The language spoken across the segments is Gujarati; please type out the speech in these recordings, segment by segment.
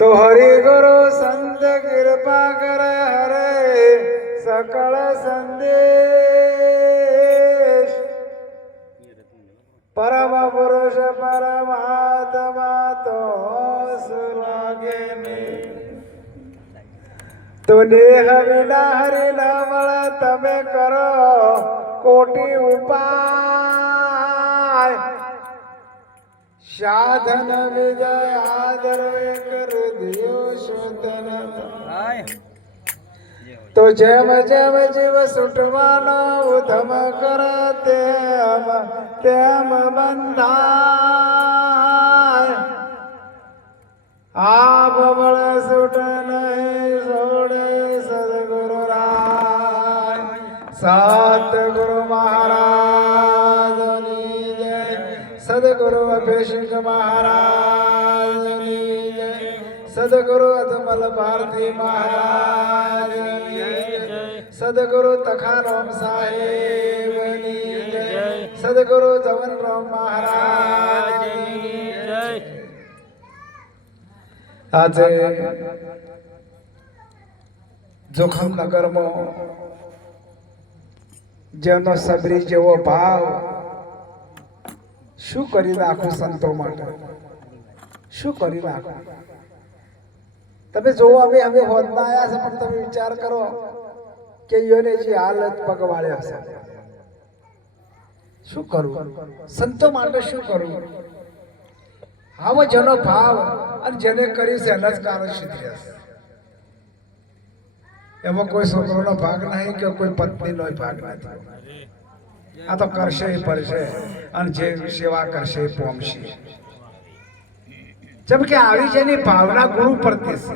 तो हरि गुरु संत कृपा कर हरे सकल संदेश परम पुरुष परमात्मा तो सुलागे नहीं तो देह विना हरि न મળે તમે કરો કોટી ઉપાય સાધન વિજય આદર એક હૃદય શોધન તો જેમ જેમ જીવ સુટવાનો ઉધમ કરે તેમ તેમ બંધાય આ બબળ સુટ નહીં સોડે સદગુરુ રાય સતગુરુ મહારાજની જય સદગુરુ અભિષેક મહારાજની જય સદગુરુ અજમલ ભારતી મહારાજની જય સદગુરુ તખારામ સાહેબની જય સદગુરુ જવનરામ મહારાજની જય આજે જોખમ નગરમાં જેનો સબરી જેવો ભાવ શું કરી નાખું સંતો માટે શું કરી નાખું તમે જોવો હવે હોદના આવ્યા છે પણ તમે વિચાર કરો કે યોને જે હાલત પગવાળ્યા છે શું કરવું સંતો માટે શું કરવું આવો જેનો ભાવ અને જેને કરી છે એના જ કારણ સિદ્ધ્યા છે એમાં કોઈ છોકરોનો ભાગ નહીં કે કોઈ પત્નીનો ભાગ નથી આ તો કરશે એ પડશે અને જે સેવા કરશે એ પોમશે જેમ કે આવી જેની ભાવના ગુરુ પરથી છે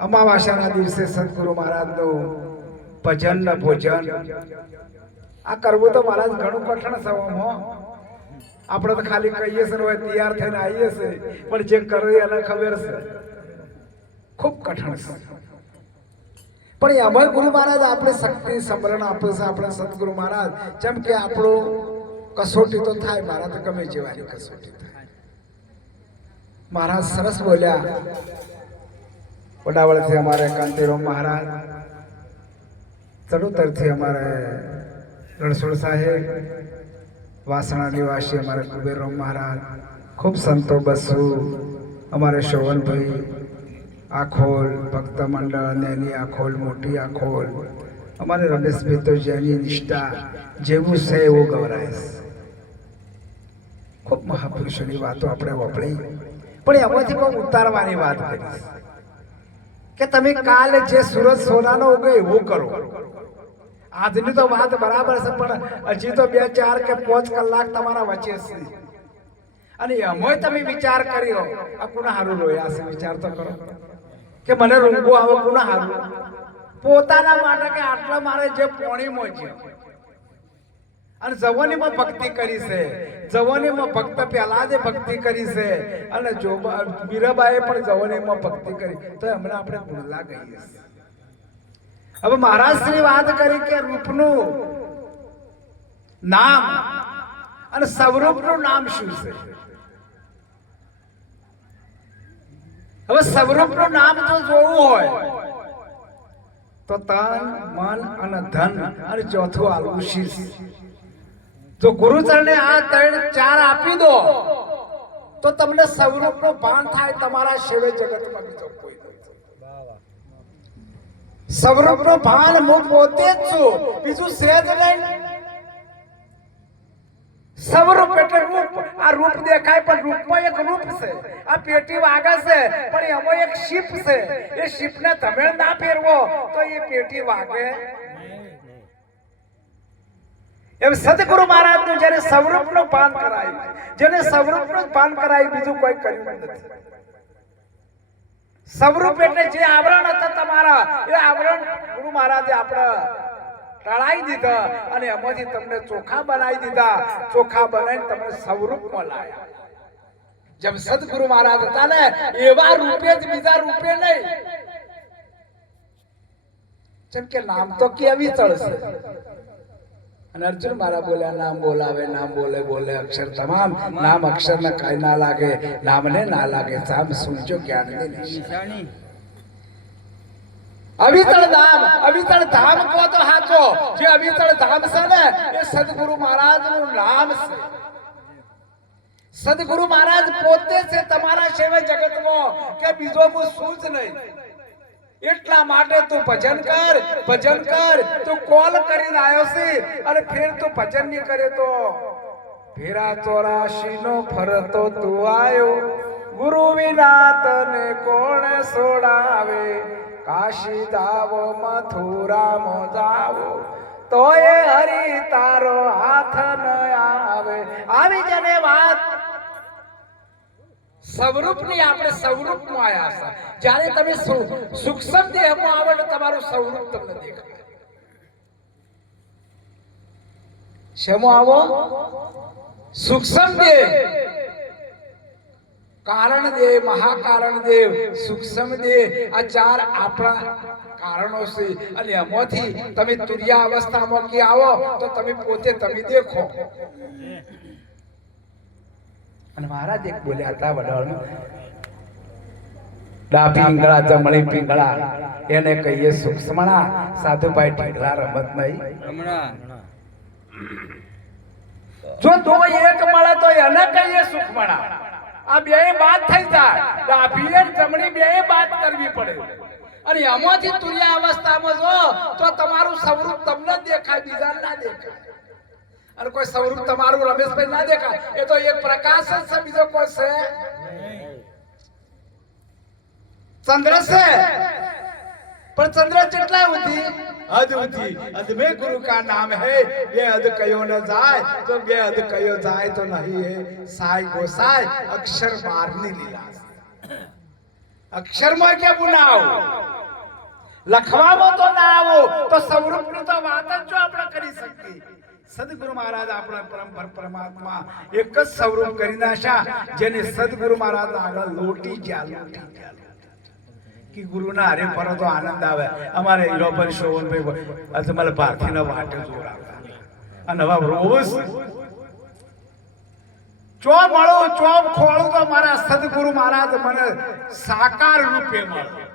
અમાવાસ્યાના દિવસે સદગુરુ મહારાજનું ભજન ને ભોજન આ કરવું તો મહારાજ ઘણું કઠણ છે આપણે તો ખાલી કહીએ છે હવે તૈયાર થઈને આવીએ છે પણ જે કરે એને ખબર છે ખૂબ કઠણ છે પણ એમાં ગુરુ મહારાજ આપણે શક્તિ સમરણ આપે છે આપણે સદગુરુ મહારાજ જેમ કે આપણું કસોટી તો થાય મારા તો ગમે જેવાની કસોટી થાય મહારાજ સરસ બોલ્યા વડાવળથી અમારે કાંતિરામ મહારાજ ચડોતરથી અમારે રણછોડ સાહેબ વાસણા નિવાસી અમારે કુબેરરામ મહારાજ ખૂબ સંતો બસુ અમારે શોભનભાઈ આખોલ ભક્ત મંડળ નેની આખોલ મોટી આખોલ અમારે રમેશભાઈ તો જેની નિષ્ઠા જેવું છે એવું ગૌરાય ખૂબ મહાપુરુષોની વાતો આપણે વાપરી પણ એમાંથી પણ ઉતારવાની વાત કરી કે તમે કાલે જે સુરત સોનાનો ઉગે એવું કરો આજની તો વાત બરાબર છે પણ હજી તો 2 4 કે 5 કલાક તમારા વચ્ચે છે અને એમાંય તમે વિચાર કર્યો આ કોના હારું રોયા છે વિચાર તો કરો કે મને રૂંગો આવો કોના હારું પોતાના માટે કે આટલા મારે જે પોણીમાં છે અને જવાનીમાં ભક્તિ કરી છે જવાનીમાં ભક્ત પહેલા જે ભક્તિ કરી છે અને જો મીરાબાઈએ પણ જવાનીમાં ભક્તિ કરી તો હમણાં આપણે ભૂલા ગઈએ હવે મહારાજ શ્રી વાત કરી કે રૂપનું નામ અને સ્વરૂપનું નામ શું છે હવે સ્વરૂપનું નામ જો જોવું હોય તો તન મન અને ધન અને ચોથું આલવું શીશ જો ગુરુચરણે આ 3 4 આપી દો તો તમને સ્વરૂપનું ભાન થાય તમારા શિવે જગતમાં બીજો કોઈ સ્વરૂપનું ભાન હું પોતે જ છું બીજું છે જ નહીં સ્વરૂપ એટલે રૂપ આ રૂપ દેખાય પણ રૂપમાં એક રૂપ છે આ પેટી વાગે છે પણ એમાં એક શીપ છે એ શીપને તમે ના ફેરવો તો એ પેટી વાગે એમ સદગુરુ મહારાજનું જેને સ્વરૂપનું ભાન કરાયું જેને સ્વરૂપનું ભાન કરાયું બીજું કોઈ કર્યું નથી સ્વરૂપ એટલે જે આવરણ હતા તમારા એ આવરણ ગુરુ મહારાજે આપણે ટળાઈ દીધા અને એમાંથી તમને ચોખા બનાવી દીધા ચોખા બનાવીને તમને સ્વરૂપમાં લાયા જેમ સદગુરુ મહારાજ હતા ને એવા રૂપે જ બીજા રૂપે નહીં જેમ કે નામ તો કેવી ચડશે અને અર્જુન મારા બોલ્યા નામ બોલાવે નામ બોલે બોલે અક્ષર તમામ નામ અક્ષર ને કઈ ના લાગે નામને ના લાગે સામ સુનજો જ્ઞાન નિશાની અવિતળ ધામ કો તો હાચો જે અવિતળ ધામ છે ને એ સદગુરુ મહારાજ નું નામ છે સદગુરુ મહારાજ પોતે છે તમારા સેવે જગતમાં કે બીજો કોઈ શું જ નહીં એટલા માટે તું ભજન કર તું કોલ કરીને આવ્યો છે અને ફેર તું ભજન નહીં કરે તો ફેરા 84 નો ફરતો તું આવ્યો ગુરુ વિના તને કોણ છોડાવે કાશી જાવો મથુરામાં જાવો તો એ હરી તારો હાથ ન આવે આવી જને વાત સ્વરૂપની આપણે સ્વરૂપમાં આયા છે જ્યારે તમે સૂક્ષ્મ દેહમાં આવો તો તમારું સ્વરૂપ તમને દેખાય શેમાં આવો સૂક્ષ્મ દેહ કારણ દેહ મહાકારણ દેવ સૂક્ષ્મ દેહ આ ચાર આપણા કારણો છે અને એમાંથી તમે તુર્યા અવસ્થામાં કે આવો તો તમે પોતે તમે દેખો અને મહારાજ એક બોલ્યા હતા વડાળમાં ડાભી પિંગળા જમણી પિંગળા એને કહીએ સૂક્ષ્મણા સાધુભાઈ ઢીંગલા રમત નહીં જો દો એક મળે તો એને કહીએ સૂક્ષ્મણા આ બે વાત થઈ જાય ડાભી અને જમણી બે વાત કરવી પડે અને એમાંથી તુર્યા અવસ્થામાં જો તો તમારું સ્વરૂપ તમને દેખાય બીજા ના દેખાય અને કોઈ સ્વરૂપ તમારું રમેશભાઈ ના દેખાય એ તો એક પ્રકાશ જ છે બીજો કોઈ છે ચંદ્ર છે પણ ચંદ્ર કેટલા ઉધી હદ ઉધી હદ में गुरु का नाम है ये हद कयो न जाए तो ये हद कयो जाए तो नहीं है साई गोसाई अक्षर मारनी लीला अक्षर में क्या बुनाओ લખવામાં તો ના આવો તો સ્વરૂપની તો વાત જ જો આપણે કરી શકીએ સદગુરુ મહારાજ આપણા પરમ પરમાત્મા એક જ સ્વરૂપ કરી નાખ્યા જેને સદગુરુ મહારાજ આગળ લોટી ગયા કે ગુરુના હરે ફરો તો આનંદ આવે અમારે હીરોપન શોભનભાઈ અજમલ ભારતીના વાટે જોર આવતા અને હવે રોજ ચો મળો ચો ખોળું તો મારા સદગુરુ મહારાજ મને સાકાર રૂપે મળે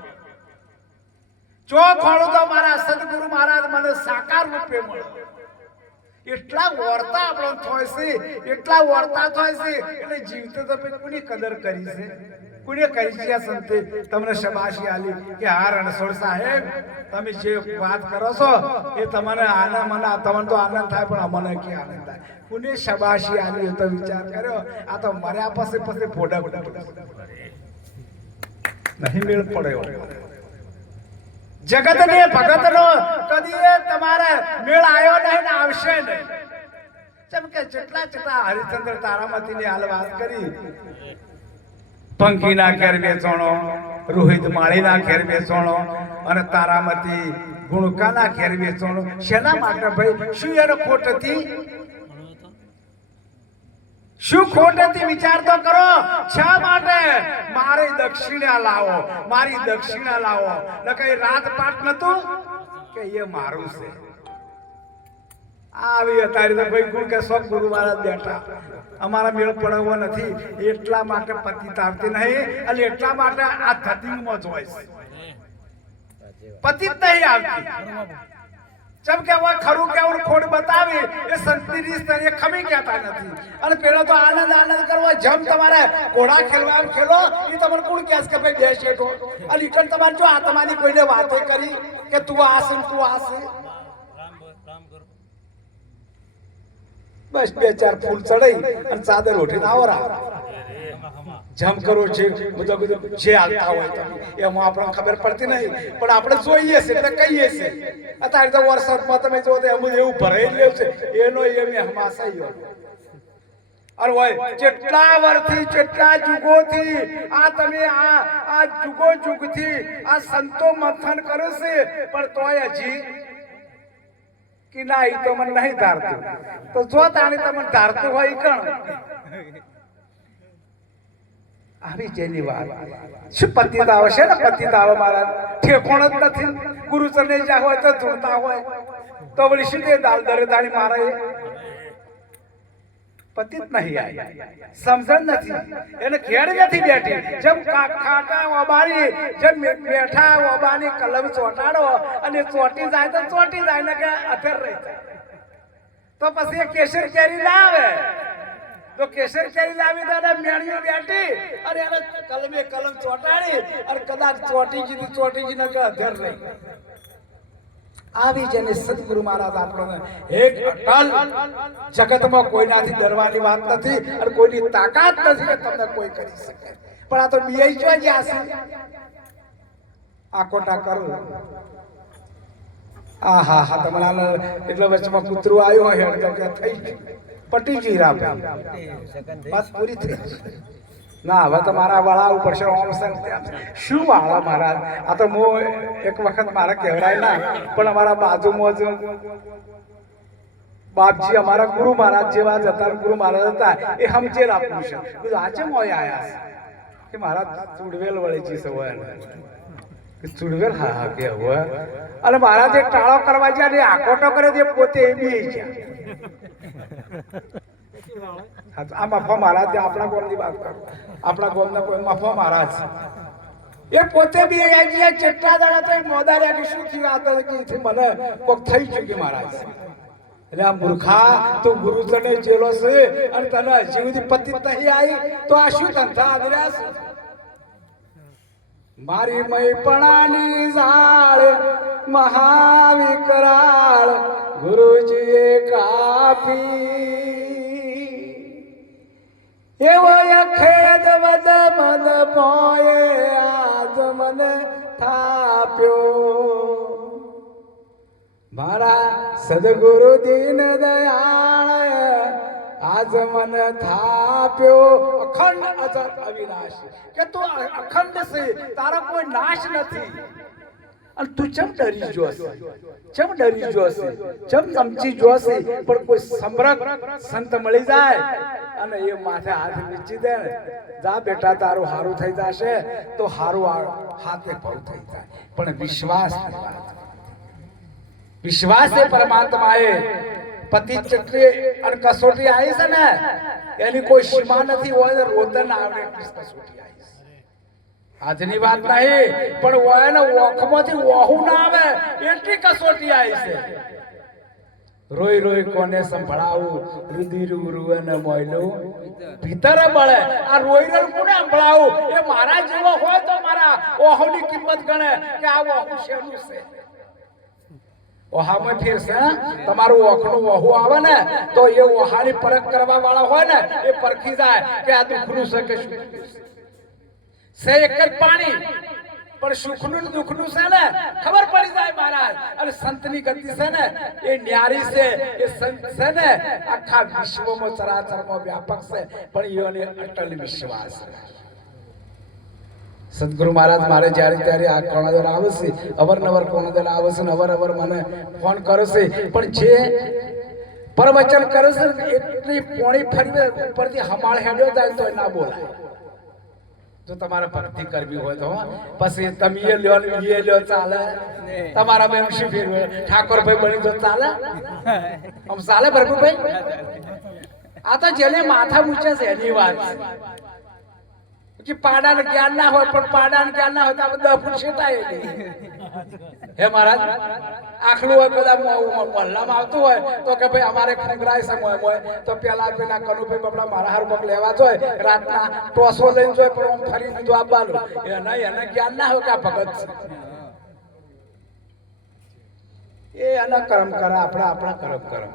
ચો ખોળું તો મારા સદગુરુ મહારાજ મને સાકાર રૂપે મળે એટલા વર્તા આપણો થાય છે એટલા વર્તા થાય છે એટલે જીવતે તો કોની કદર કરી છે કોને કરી છે સંતે તમને શબાશી આલી કે હા રણછોડ સાહેબ તમે જે વાત કરો છો એ તમને આનંદ મને તમને તો આનંદ થાય પણ અમને કે આનંદ થાય કોને શબાશી આલી તો વિચાર કર્યો આ તો મર્યા પછી ફોડા નહીં મેળ પડ્યો જગત ને ભગત નો કદી તમારે મેળ આવ્યો નહીં ને આવશે નહીં જેમ કે જેટલા હરિચંદ્ર તારામતી ની હાલ વાત કરી પંખીના ઘેર બેસણો રોહિત માળીના ઘેર બેસણો અને તારામતી ગુણકાના ઘેર બેસણો શેના માટે ભાઈ શું એનો ખોટ હતી શું ખોટ હતી વિચાર તો કરો શા માટે મારી દક્ષિણા લાવો ન કઈ રાજપાટ નતું કે એ મારું છે આવી અત્યારે તો ભાઈ ગુણ કે સબ ગુરુ મહારાજ બેઠા અમારા મેળ પડવો નથી એટલા માટે પતિત આવતી નહીં અને એટલા માટે આ ધતિંગમાં જ હોય છે પતિત નહીં આવતી જબ કે वो खरू के और खोड़ बतावे ये संती રીત એ ખમી કહેતા નથી અને પેલો તો આનંદ કરવા જમ તમારે ઘોડા ખેલવા એમ ખેલો એ તમને કોણ કહેશ કે ભાઈ બેસે તો અને ઈકણ તમારે જો આત્માની કોઈને વાતે કરી કે તું આસે બસ બે ચાર ફૂલ ચડાઈ અને ચાદર ઉઠીને આવરા જમ કરો છે બધું જે હાલતા હોય એમાં આપણને ખબર પડતી નહીં પણ આપણે જોઈએ છે એટલે કહીએ છે અત્યારે તો વરસાદમાં તમે જો તો અમુક એવું ભરાઈ લે છે એનો એમ હમાસાઈ અરે હોય જેટલા વર્ષથી જેટલા યુગોથી આ તમે આ યુગોથી આ સંતો મંથન કરે છે પણ તોય હજી કે ના એ તો મને નહીં ધારતું તો જો તાણી તમને ધારતું હોય કણ આવી જેની વાત શું પતિત આવશે ને પતિત આવે મારા ઠેકોણ જ નથી ગુરુચરણે જ્યાં હોય તો ધૂણતા હોય તો વળી શું તે દાલ દરે દાણી મારે પતિ જ નહીં આવી સમજણ નથી એને ખેડ નથી બેઠી જેમ ખાટા ઓબારી જેમ બેઠા ઓબાની કલમ ચોટાડો અને ચોટી જાય તો ચોટી જાય ને કે અથર રહી જાય તો પછી એ કેસર કેરી ના આવે તો કેસર કેરી લાવી તો મેણીઓ બેઠી અને એને કલમે કલમ ચોટાડી અને કદાચ ચોટી ને કે અથર રહી આવી જેને સદગુરુ મહારાજ આપણને એક અટલ જગતમાં કોઈનાથી ડરવાની વાત નથી અને કોઈની તાકાત નથી કે તમને કોઈ કરી શકે પણ આ તો બીઆઈ જો જ આસી આ કોટા કરું આ હા તમારા એટલે વચમાં કૂતરું આવ્યું હોય તો કે થઈ પટી ગઈ રાપ બસ પૂરી થઈ ના હવે તો મારા વાળા ઉપર છે શું વાળા મહારાજ આ તો હું એક વખત મારા કહેવાય ના પણ અમારા બાજુમાં જ બાપજી અમારા ગુરુ મહારાજ જેવા જ હતા ગુરુ મહારાજ હતા એ સમજેલ આપવું છે બધું આજે મોય આયા કે મારા ચુડવેલ વળેજી છે હોય ચુડવેલ હા કે હોય અને મારા જે ટાળો કરવા ગયા ને આકોટો કરે તે પોતે એ બી ગયા આ મફા મહારાજ આપણા ગોમની વાત કરો આપણા ગોમના કોઈ મફા મહારાજ એ પોતે બી આવી ચેટલા દાડા તો મોદા રહ્યા કે શું થયું આ તો કે મને કોક થઈ ગયું કે મહારાજ એટલે આ મૂર્ખા તું ગુરુજને જેલો છે અને તને હજી સુધી પતિ નહીં આવી તો આ શું ધંધા આવ્યા છે મારી મૈપણાની ઝાડ મહાવિકરાળ ગુરુજીએ કાપી એવો ખેદ વદ મદ પોયે આજ મને થાપ્યો મારા સદગુરુ દીન દયાળ આજ મને થાપ્યો અખંડ અજર અવિનાશ કે તું અખંડ છે તારો કોઈ નાશ નથી અને તું ચમ ડરી જોશે ચમ ડરી જોશે ચમ ચમચી જોશે પણ કોઈ સમરક સંત મળી જાય અને એ માથે હાથ નીચી દે ને જા બેટા તારું હારું થઈ જશે તો હારું હાથે પગ થઈ જાય પણ વિશ્વાસ એ પરમાત્માએ પતિ ચક્રી અને કસોટી આવી છે ને એની કોઈ સીમા નથી હોય રોદન આવે કસોટી આવી આજની વાત નહીં પણ હોય ને ઓખમાંથી ઓહું ના આવે એટલી કસોટી આવી છે રોઈ રોઈ કોને સંભળાવું રુધિર ઉરુવે ને મોયલું ભીતરે બળે આ રોઈ રોઈ કોને સંભળાવું એ મારા જેવો હોય તો મારા ઓહુની કિંમત ગણે કે આ ઓહુ શેનું છે ઓહામાં ફેરશે તમારું ઓખનું ઓહુ આવે ને તો એ ઓહાની પરખ કરવા વાળા હોય ને એ પરખી જાય કે આ દુખનું છે કે શું છે એક જ પાણી પણ સુખનું ને દુખનું છે ને ખબર પડી જાય મહારાજ અને સંતની ગતિ છે ને એ ન્યારી છે એ સંત છે ને આખા વિશ્વમાં ચરાચરમાં વ્યાપક છે પણ એનો અટલ વિશ્વાસ સદગુરુ મહારાજ મારે જ્યારે ત્યારે આ કોણાદર આવે છે અવરનવર કોણાદર આવે છે ને અવરનવર મને ફોન કરે છે પણ જે પરવચન કરે છે એટલી પોણી ફરી ઉપરથી હમાળ હેડ્યો જાય તો ના બોલાય જો તમારે ભક્તિ કરવી હોય તો પછી તમે એ લ્યો ને એ લ્યો ચાલે તમારા બેન શું ફેરવે ઠાકોરભાઈ બની તો ચાલે આમ ચાલે ભરગુભાઈ આ તો જેને માથા મૂચે છે એની વાત કે પાડાને જ્ઞાન ના હોય પણ પાડાને જ્ઞાન ના હોય તો આપણે 10 ફૂટ છેટાય હે મહારાજ આખલું હોય બધા મહોલ્લામાં આવતું હોય તો કે ભાઈ અમારે ખંગરાય છે મોય તો પેલા કનુભાઈ બાપડા મારા હાર પગ લેવા જોઈએ રાતના ટોસો લઈને જોઈએ પણ ફરી બીજું આપવાનું એને જ્ઞાન ના હોય કે આ ભગત છે એ એના કર્મ કરે આપણે આપણા કર્મ કરો